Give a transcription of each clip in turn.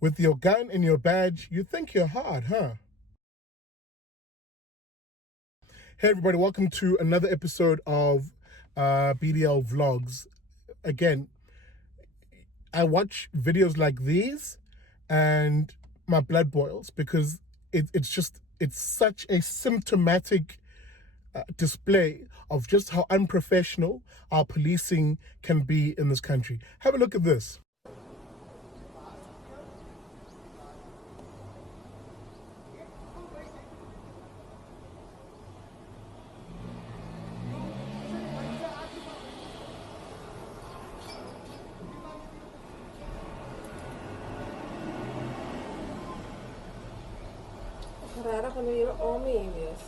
With your gun and your badge, you think you're hard, huh? Hey everybody, welcome to another episode of BDL Vlogs. Again, I watch videos like these and my blood boils because it's such a symptomatic display of just how unprofessional our policing can be in this country. Have a look at this. Rara quando vira homens.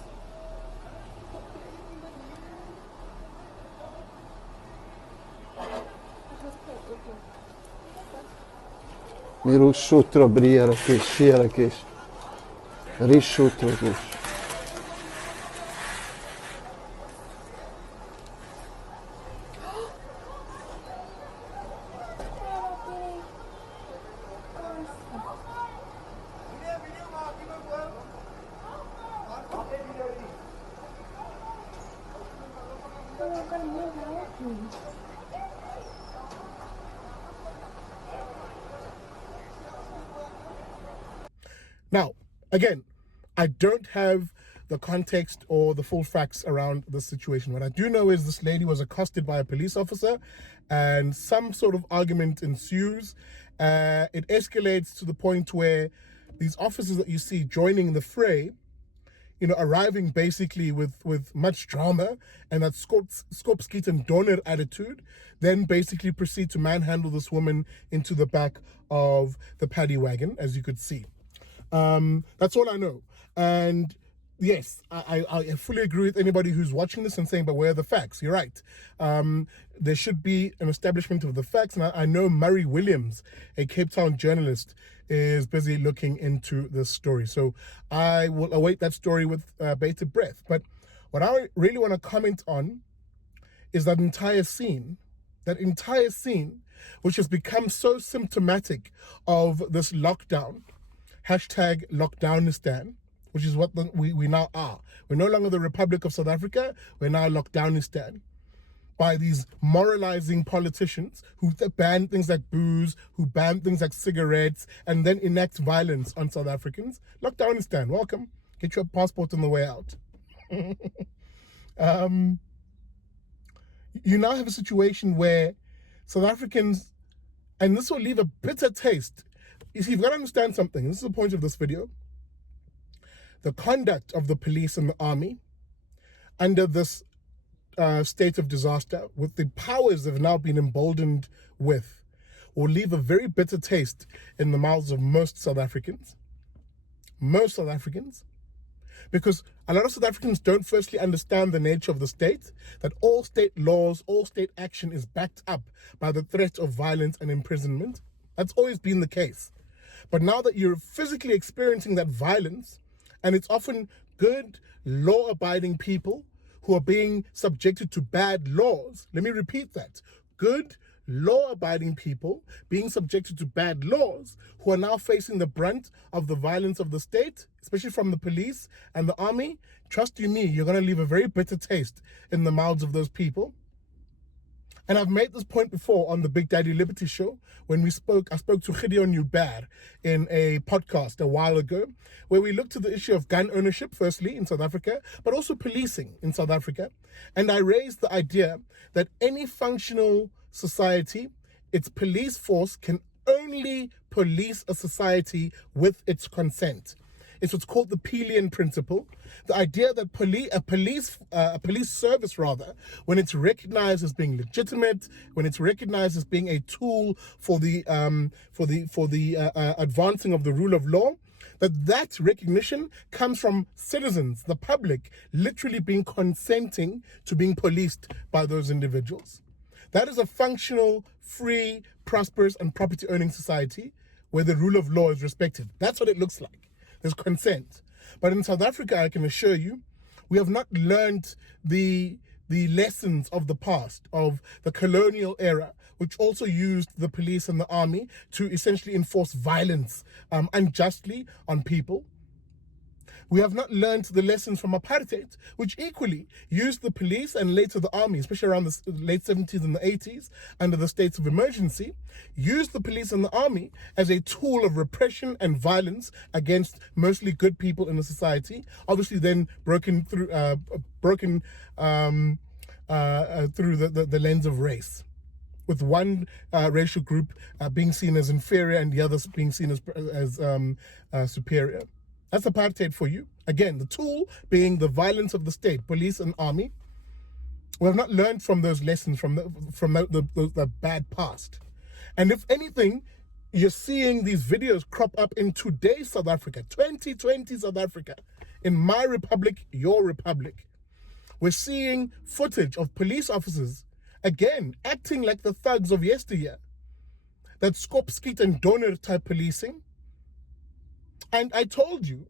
Miru shutro briera kish, shiera kish. Rishutro kish. Now, again, I don't have the context or the full facts around this situation. What I do know is this lady was accosted by a police officer and some sort of argument ensues. It escalates to the point where these officers that you see joining the fray, arriving basically with much drama and that skop skiet and donor attitude, then basically proceed to manhandle this woman into the back of the paddy wagon, as you could see. That's all I know. And yes, I fully agree with anybody who's watching this and saying, but where are the facts? You're right. There should be an establishment of the facts. And I know Murray Williams, a Cape Town journalist, is busy looking into this story. So I will await that story with bated breath. But what I really want to comment on is that entire scene, which has become so symptomatic of this lockdown. Hashtag Lockdownistan, which is what we now are. We're no longer the Republic of South Africa. We're now Lockdownistan by these moralizing politicians who ban things like booze, who ban things like cigarettes, and then enact violence on South Africans. Lockdownistan, welcome. Get your passport on the way out. You now have a situation where South Africans, and this will leave a bitter taste. You see, you've got to understand something. This is the point of this video. The conduct of the police and the army under this state of disaster, with the powers they've now been emboldened with, will leave a very bitter taste in the mouths of most South Africans. Most South Africans. Because a lot of South Africans don't firstly understand the nature of the state, that all state laws, all state action is backed up by the threat of violence and imprisonment. That's always been the case. But now that you're physically experiencing that violence, and it's often good, law-abiding people who are being subjected to bad laws. Let me repeat that. Good, law-abiding people being subjected to bad laws who are now facing the brunt of the violence of the state, especially from the police and the army. Trust you me, you're going to leave a very bitter taste in the mouths of those people. And I've made this point before on the Big Daddy Liberty show when I spoke to Gideon Uber in a podcast a while ago, where we looked at the issue of gun ownership, firstly, in South Africa, but also policing in South Africa. And I raised the idea that any functional society, its police force can only police a society with its consent. It's what's called the Pelican Principle. The idea that a police service, when it's recognized as being legitimate, when it's recognized as being a tool for the advancing of the rule of law, that recognition comes from citizens, the public, literally consenting to being policed by those individuals. That is a functional, free, prosperous, and property-owning society where the rule of law is respected. That's what it looks like. There's consent. But in South Africa, I can assure you, we have not learned the lessons of the past, of the colonial era, which also used the police and the army to essentially enforce violence unjustly on people. We have not learned the lessons from apartheid, which equally used the police and later the army, especially around the late 70s and the 80s, under the states of emergency, used the police and the army as a tool of repression and violence against mostly good people in the society, obviously then broken through through the lens of race, with one racial group being seen as inferior and the others being seen as superior. That's apartheid for you. Again, the tool being the violence of the state, police and army. We have not learned from those lessons from the bad past. And if anything, you're seeing these videos crop up in today's South Africa, 2020 South Africa, in my republic, your republic. We're seeing footage of police officers, again, acting like the thugs of yesteryear. That skop, skiet and donor type policing. And I told you,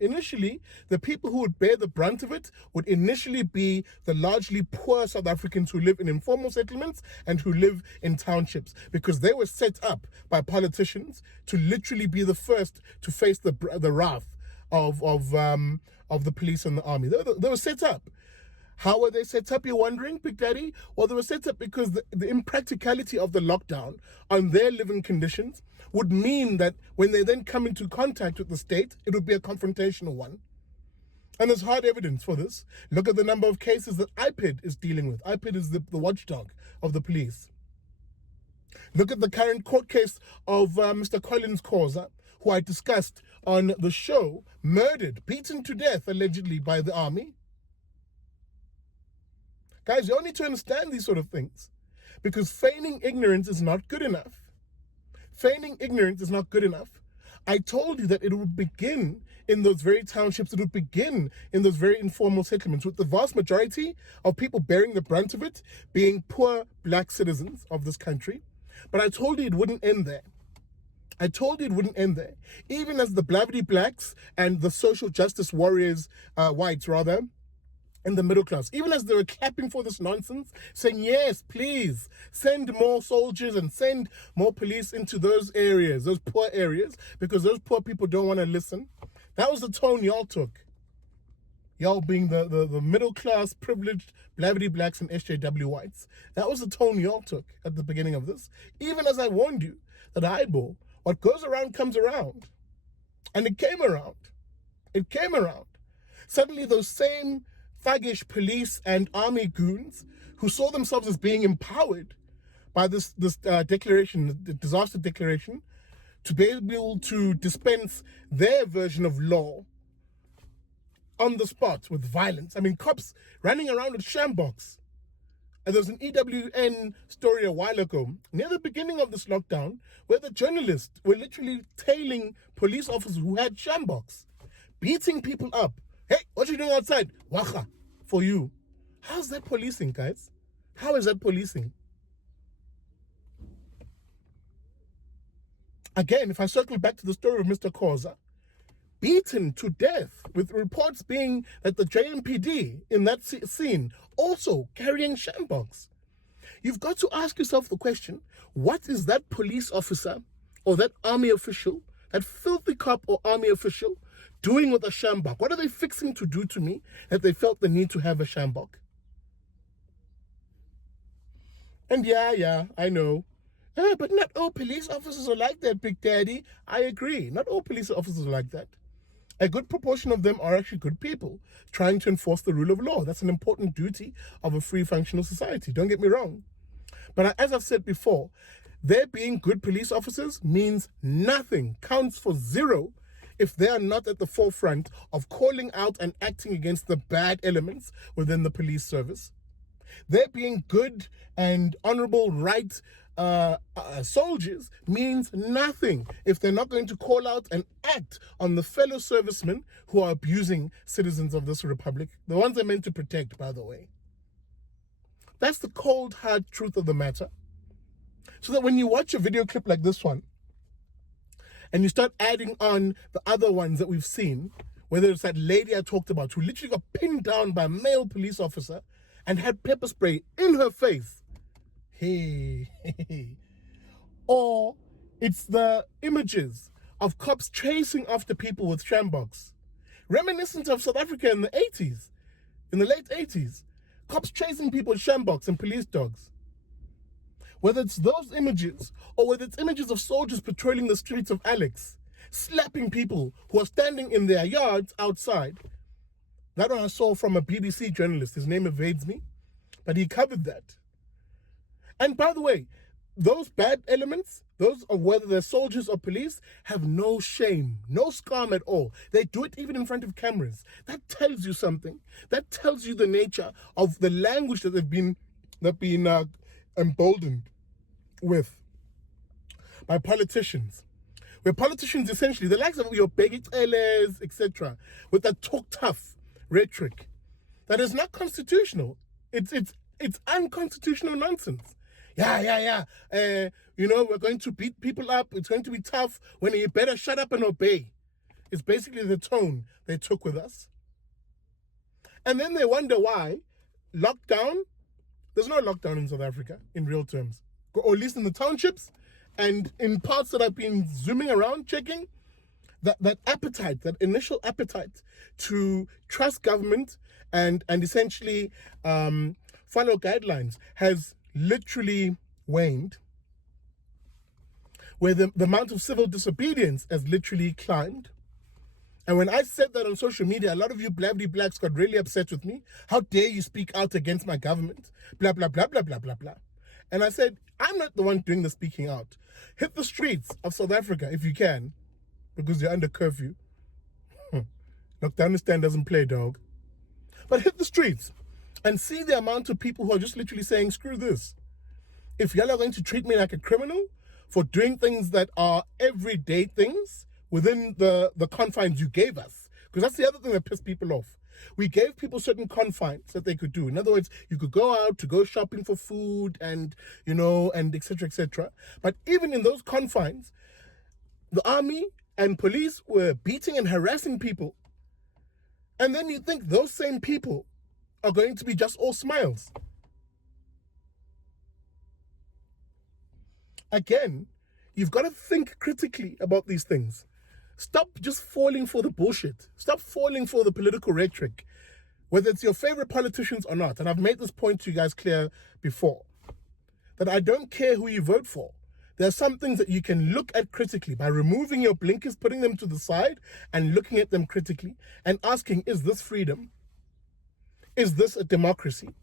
initially, the people who would bear the brunt of it would initially be the largely poor South Africans who live in informal settlements and who live in townships, because they were set up by politicians to literally be the first to face the wrath of the police and the army. They were set up. How were they set up, you're wondering, Big Daddy? Well, they were set up because the impracticality of the lockdown on their living conditions would mean that when they then come into contact with the state, it would be a confrontational one. And there's hard evidence for this. Look at the number of cases that IPID is dealing with. IPID is the watchdog of the police. Look at the current court case of Mr. Collins Khoza, who I discussed on the show, murdered, beaten to death, allegedly, by the army. Guys, you all need to understand these sort of things, because feigning ignorance is not good enough. Feigning ignorance is not good enough. I told you that it would begin in those very townships, it would begin in those very informal settlements, with the vast majority of people bearing the brunt of it being poor black citizens of this country. But I told you it wouldn't end there. I told you it wouldn't end there. Even as the Blavity blacks and the social justice warriors, whites rather, in the middle class, even as they were clapping for this nonsense, saying, yes, please, send more soldiers and send more police into those areas, those poor areas, because those poor people don't want to listen. That was the tone y'all took. Y'all being the middle class, privileged Blavity blacks and SJW whites. That was the tone y'all took at the beginning of this. Even as I warned you that eyeball, what goes around comes around. And it came around. It came around. Suddenly those same thuggish police and army goons who saw themselves as being empowered by this declaration, the disaster declaration, to be able to dispense their version of law on the spot with violence. I mean, cops running around with shambox. And there was an EWN story a while ago, near the beginning of this lockdown, where the journalists were literally tailing police officers who had shambox, beating people up. Hey, what you doing outside? Wacha, for you. How's that policing, guys? How is that policing? Again, if I circle back to the story of Mr. Khoza, beaten to death, with reports being that the JMPD in that scene also carrying shambox. You've got to ask yourself the question, what is that police officer or that army official, that filthy cop or army official, doing with a shambok? What are they fixing to do to me that they felt the need to have a shambok? And yeah, I know. But not all police officers are like that, Big Daddy. I agree. Not all police officers are like that. A good proportion of them are actually good people trying to enforce the rule of law. That's an important duty of a free functional society. Don't get me wrong. But as I've said before, their being good police officers means nothing, counts for zero, if they are not at the forefront of calling out and acting against the bad elements within the police service. Their being good and honorable right soldiers means nothing if they're not going to call out and act on the fellow servicemen who are abusing citizens of this republic, the ones they're meant to protect, by the way. That's the cold, hard truth of the matter. So that when you watch a video clip like this one, and you start adding on the other ones that we've seen, whether it's that lady I talked about who literally got pinned down by a male police officer and had pepper spray in her face. Hey. Or it's the images of cops chasing after people with shambox, reminiscent of South Africa in the 80s, in the late 80s. Cops chasing people with shambox and police dogs. Whether it's those images or whether it's images of soldiers patrolling the streets of Alex, slapping people who are standing in their yards outside. That one I saw from a BBC journalist. His name evades me, but he covered that. And by the way, those bad elements, those of whether they're soldiers or police, have no shame, no scam at all. They do it even in front of cameras. That tells you something. That tells you the nature of the language that they've been emboldened with by politicians. Where politicians essentially, the likes of your Begit Ehlers, etc., with that talk tough rhetoric that is not constitutional. It's unconstitutional nonsense. Yeah. We're going to beat people up. It's going to be tough. When you better shut up and obey. It's basically the tone they took with us. And then they wonder why lockdown. There's no lockdown in South Africa in real terms, or at least in the townships and in parts that I've been zooming around checking. That appetite, that initial appetite to trust government and essentially follow guidelines has literally waned, where the amount of civil disobedience has literally climbed. And when I said that on social media, a lot of you blabby blacks got really upset with me. How dare you speak out against my government? Blah, blah, blah, blah, blah, blah, blah. And I said, I'm not the one doing the speaking out. Hit the streets of South Africa if you can, because you're under curfew. Lockdown doesn't play, dog. But hit the streets and see the amount of people who are just literally saying, screw this. If y'all are going to treat me like a criminal for doing things that are everyday things within the confines you gave us, because that's the other thing that pissed people off. We gave people certain confines that they could do. In other words, you could go out to go shopping for food and, and et cetera, et cetera. But even in those confines, the army and police were beating and harassing people. And then you think those same people are going to be just all smiles. Again, you've got to think critically about these things. Stop just falling for the bullshit. Stop falling for the political rhetoric, whether it's your favorite politicians or not. And I've made this point to you guys clear before, that I don't care who you vote for. There are some things that you can look at critically by removing your blinkers, putting them to the side and looking at them critically and asking, is this freedom? Is this a democracy?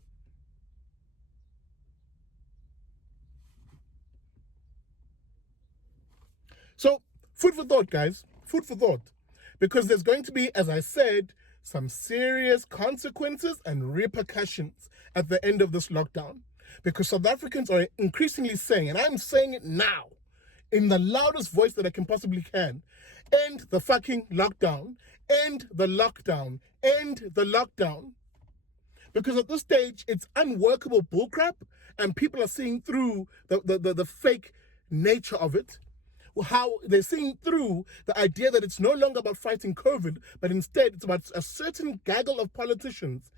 So, food for thought, guys. Food for thought. Because there's going to be, as I said, some serious consequences and repercussions at the end of this lockdown. Because South Africans are increasingly saying, and I'm saying it now, in the loudest voice that I can possibly can, end the fucking lockdown, end the lockdown, end the lockdown. Because at this stage, it's unworkable bullcrap, and people are seeing through the fake nature of it. How they're seeing through the idea that it's no longer about fighting COVID, but instead it's about a certain gaggle of politicians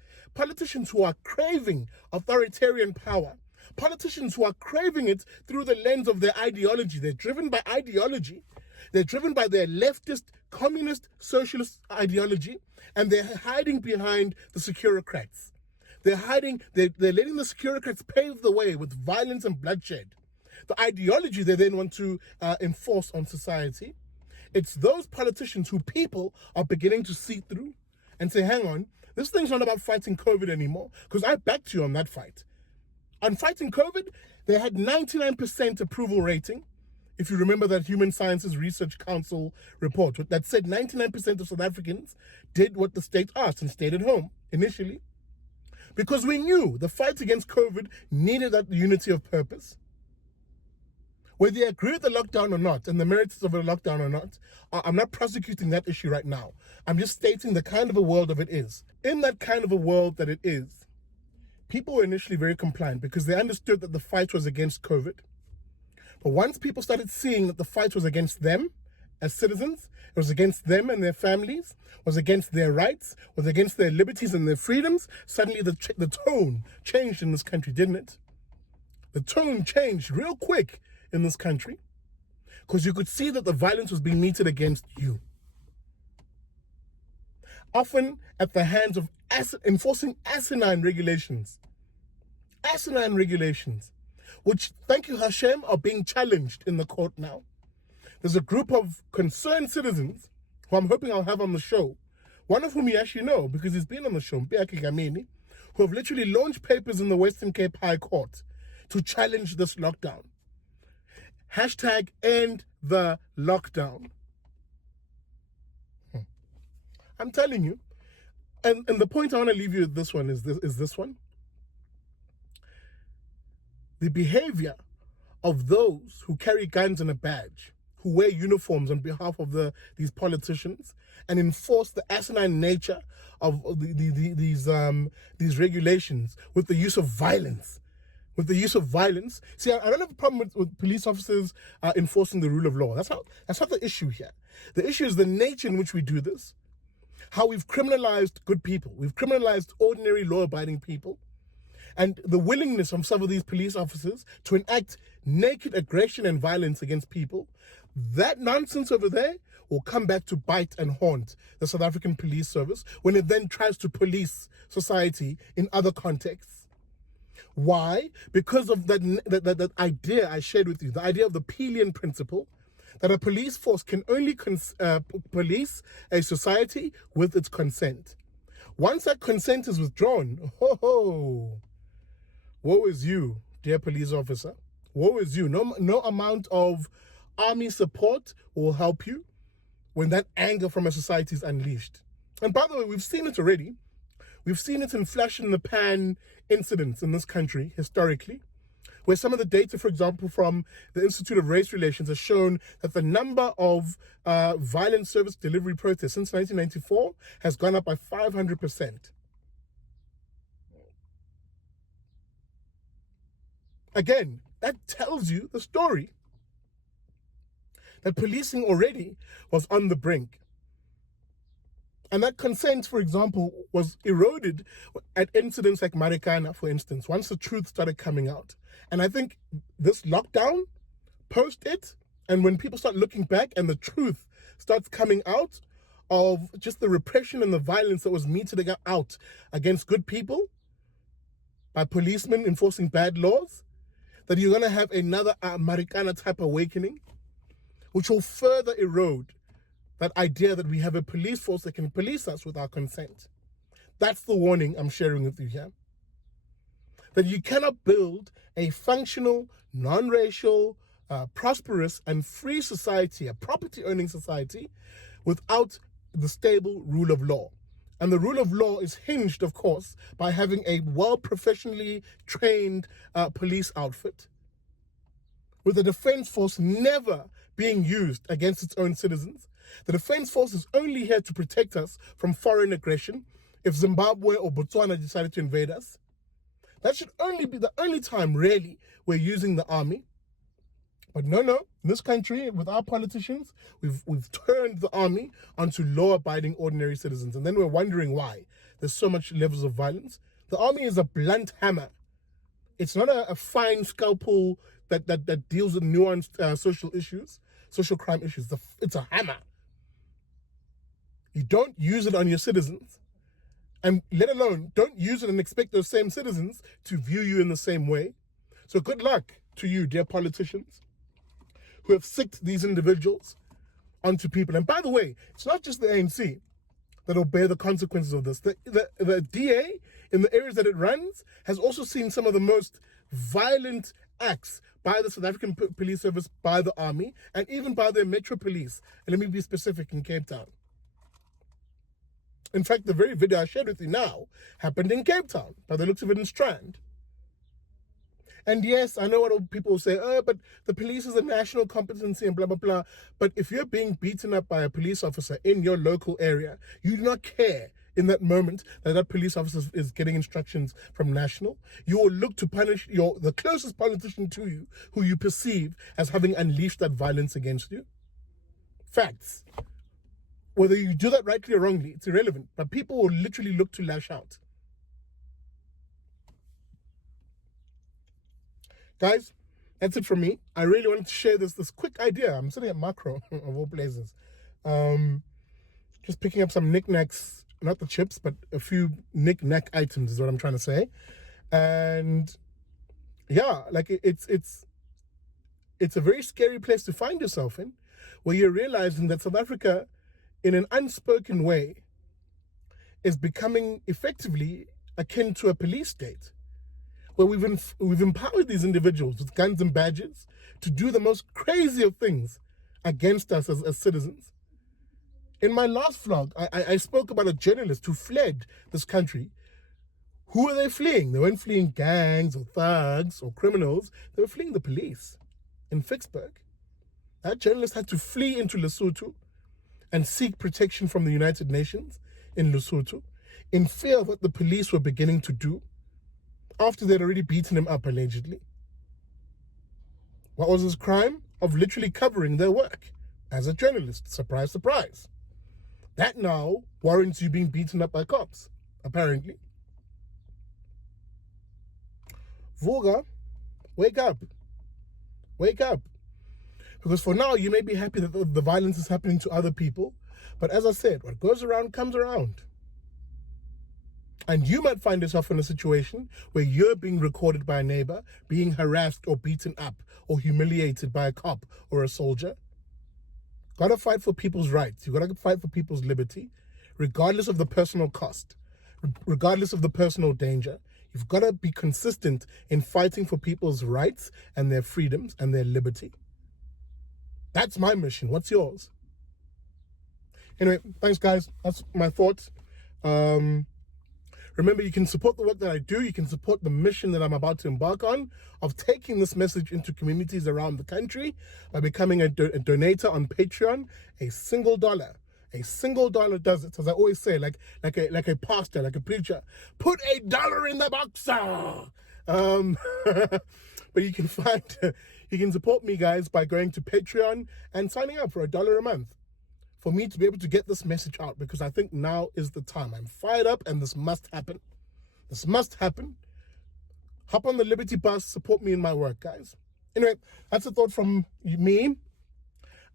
who are craving authoritarian power, politicians who are craving it through the lens of their ideology. They're driven by ideology. They're driven by their leftist, communist, socialist ideology, and they're hiding behind the securocrats. They're letting the securocrats pave the way with violence and bloodshed. The ideology they then want to enforce on society. It's those politicians who people are beginning to see through and say, hang on, this thing's not about fighting COVID anymore, because I backed you on that fight. On fighting COVID, they had 99% approval rating. If you remember that Human Sciences Research Council report that said 99% of South Africans did what the state asked and stayed at home initially. Because we knew the fight against COVID needed that unity of purpose. Whether you agree with the lockdown or not, and the merits of a lockdown or not, I'm not prosecuting that issue right now. I'm just stating the kind of a world of it is. In that kind of a world that it is, people were initially very compliant because they understood that the fight was against COVID. But once people started seeing that the fight was against them as citizens, it was against them and their families, was against their rights, was against their liberties and their freedoms, suddenly the tone changed in this country, didn't it? the tone changed real quick in this country because you could see that the violence was being meted against you. Often at the hands of enforcing asinine regulations. Asinine regulations, which, thank you Hashem, are being challenged in the court now. There's a group of concerned citizens who I'm hoping I'll have on the show, one of whom you actually know because he's been on the show, Mpiaki Gamini, who have literally launched papers in the Western Cape High Court to challenge this lockdown. Hashtag end the lockdown. I'm telling you. And the point I want to leave you with this one is this one. The behavior of those who carry guns and a badge, who wear uniforms on behalf of these politicians and enforce the asinine nature of these regulations with the use of violence. See, I don't have a problem with police officers enforcing the rule of law. That's not the issue here. The issue is the nature in which we do this. How we've criminalized good people. We've criminalized ordinary law-abiding people. And the willingness of some of these police officers to enact naked aggression and violence against people, that nonsense over there will come back to bite and haunt the South African police service when it then tries to police society in other contexts. Why? Because of that idea I shared with you, the idea of the Pelican Principle, that a police force can only police a society with its consent. Once that consent is withdrawn, woe is you, dear police officer. Woe is you. No amount of army support will help you when that anger from a society is unleashed. And by the way, we've seen it already. We've seen it in flash-in-the-pan incidents in this country, historically, where some of the data, for example, from the Institute of Race Relations has shown that the number of violent service delivery protests since 1994 has gone up by 500%. Again, that tells you the story. That policing already was on the brink. And that consent, for example, was eroded at incidents like Marikana, for instance, once the truth started coming out. And I think this lockdown, post it, and when people start looking back and the truth starts coming out of just the repression and the violence that was meted out against good people by policemen enforcing bad laws, that you're going to have another Marikana type awakening, which will further erode that idea that we have a police force that can police us with our consent. That's the warning I'm sharing with you here. That you cannot build a functional, non-racial, prosperous and free society, a property-owning society, without the stable rule of law. And the rule of law is hinged, of course, by having a well-professionally trained police outfit, with the defense force never being used against its own citizens. The defense force is only here to protect us from foreign aggression if Zimbabwe or Botswana decided to invade us. That should only be the only time, really, we're using the army. But no, in this country, with our politicians, we've turned the army onto law-abiding ordinary citizens. And then we're wondering why there's so much levels of violence. The army is a blunt hammer. It's not a fine scalpel that deals with nuanced social crime issues. It's a hammer. You don't use it on your citizens, and let alone don't use it and expect those same citizens to view you in the same way. So good luck to you, dear politicians, who have sicked these individuals onto people. And by the way, it's not just the ANC that will bear the consequences of this. The DA, in the areas that it runs, has also seen some of the most violent acts by the South African Police Service, by the army, and even by their Metro Police. And let me be specific, in Cape Town. In fact, the very video I shared with you now happened in Cape Town, by the looks of it in Strand. And yes, I know what people will say, but the police is a national competency and blah, blah, blah. But if you're being beaten up by a police officer in your local area, you do not care in that moment that police officer is getting instructions from national. You will look to punish the closest politician to you who you perceive as having unleashed that violence against you. Facts. Whether you do that rightly or wrongly, it's irrelevant. But people will literally look to lash out. guys, that's it from me. I really wanted to share this quick idea. I'm sitting at Macro, of all places. Just picking up some knickknacks, not the chips, but a few knick-knack items is what I'm trying to say. And yeah, like it's a very scary place to find yourself in, where you're realizing that South Africa, in an unspoken way, is becoming effectively akin to a police state, where we've empowered these individuals with guns and badges to do the most crazy of things against us as citizens. In my last vlog, I spoke about a journalist who fled this country. Who were they fleeing? They weren't fleeing gangs or thugs or criminals. They were fleeing the police in Vicksburg. That journalist had to flee into Lesotho and seek protection from the United Nations in Lesotho in fear of what the police were beginning to do after they'd already beaten him up, allegedly. What was his crime? Of literally covering their work as a journalist. Surprise, surprise. That now warrants you being beaten up by cops, apparently. Voga, wake up. Wake up. Because for now, you may be happy that the violence is happening to other people. But as I said, what goes around comes around. And you might find yourself in a situation where you're being recorded by a neighbor, being harassed or beaten up or humiliated by a cop or a soldier. Gotta fight for people's rights. You gotta fight for people's liberty, regardless of the personal cost, regardless of the personal danger. You've gotta be consistent in fighting for people's rights and their freedoms and their liberty. That's my mission. What's yours? Anyway, thanks guys. That's my thoughts. Remember, you can support the work that I do. You can support the mission that I'm about to embark on of taking this message into communities around the country by becoming a donator on Patreon. A single dollar does it. As I always say, like a pastor, like a preacher, put $1 in the boxer. But you can support me, guys, by going to Patreon and signing up for $1 a month, for me to be able to get this message out, because I think now is the time. I'm fired up and this must happen. This must happen. Hop on the Liberty bus, support me in my work, guys. Anyway, that's a thought from me.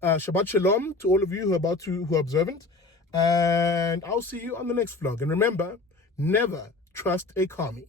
Shabbat Shalom to all of you who are observant. And I'll see you on the next vlog. And remember, never trust a commie.